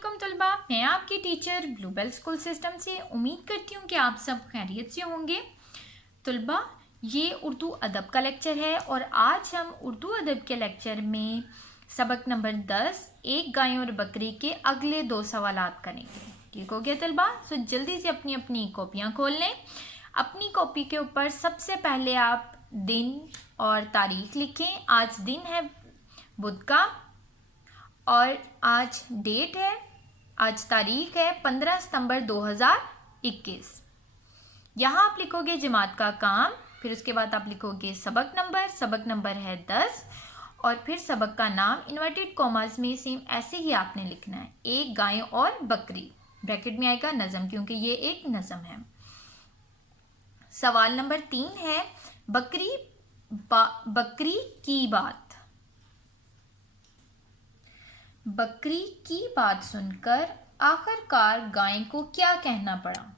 अस्सलामुअलैकुम तलबा, मैं आपकी टीचर ब्लूबेल स्कूल सिस्टम से उम्मीद करती हूँ कि आप सब खैरियत से होंगे। तलबा, ये उर्दू अदब का लेक्चर है और आज हम उर्दू अदब के लेक्चर में सबक नंबर 10 एक गाय और बकरी के अगले 2 सवालात करेंगे। ठीक हो गया तलबा? सो जल्दी से अपनी अपनी कॉपियाँ खोल लें। अपनी कॉपी के ऊपर सबसे पहले आप दिन और तारीख लिखें। आज दिन है बुध का और आज डेट है, आज तारीख है 15 सितंबर 2021। यहाँ आप लिखोगे जमात का काम, फिर उसके बाद आप लिखोगे सबक नंबर है 10 और फिर सबक का नाम इन्वर्टेड कॉमास में सेम ऐसे ही आपने लिखना है, एक गाय और बकरी। ब्रैकेट में आएगा नज़म क्योंकि ये एक नज़म है। सवाल नंबर 3 है बकरी की बात। बकरी की बात सुनकर आखिरकार गाय को क्या कहना पड़ा?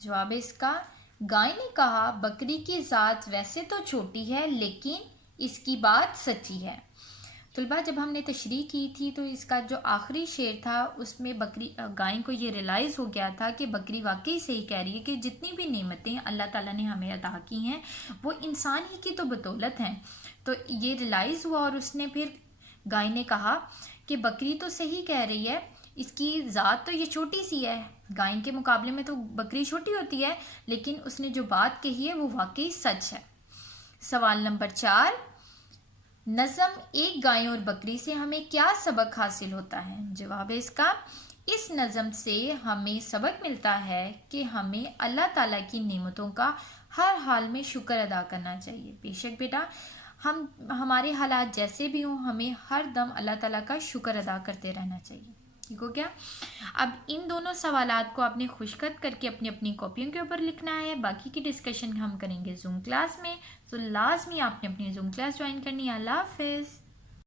जवाब है इसका, गाय ने कहा बकरी की ज़ात वैसे तो छोटी है लेकिन इसकी बात सच्ची है। तलबा, जब हमने तशरीह की थी तो इसका जो आखिरी शेर था उसमें गाय को ये रियलाइज़ हो गया था कि बकरी वाकई सही कह रही है कि जितनी भी नेमतें अल्लाह ताला ने हमें अता की हैं वो इंसान ही की तो बदौलत हैं। तो ये रियलाइज़ हुआ और उसने फिर गाय ने कहा कि बकरी तो सही कह रही है, इसकी ज़ात तो ये छोटी सी है, गाय के मुकाबले में तो बकरी छोटी होती है, लेकिन उसने जो बात कही है वो वाकई सच है। सवाल नंबर 4, नज़म एक गाय और बकरी से हमें क्या सबक हासिल होता है? जवाब है इसका, इस नज़म से हमें सबक मिलता है कि हमें अल्लाह ताला की नेमतों का हर हाल में शुक्र अदा करना चाहिए। बेशक बेटा, हमारे हालात जैसे भी हों हमें हर दम अल्लाह ताला का शुक्र अदा करते रहना चाहिए। ठीक हो गया? अब इन दोनों सवालात को आपने खुशखत करके अपनी अपनी कॉपियों के ऊपर लिखना है। बाकी की डिस्कशन हम करेंगे जूम क्लास में, तो लाजमी आपने अपनी जूम क्लास ज्वाइन करनी है। अल्लाह हाफिज़।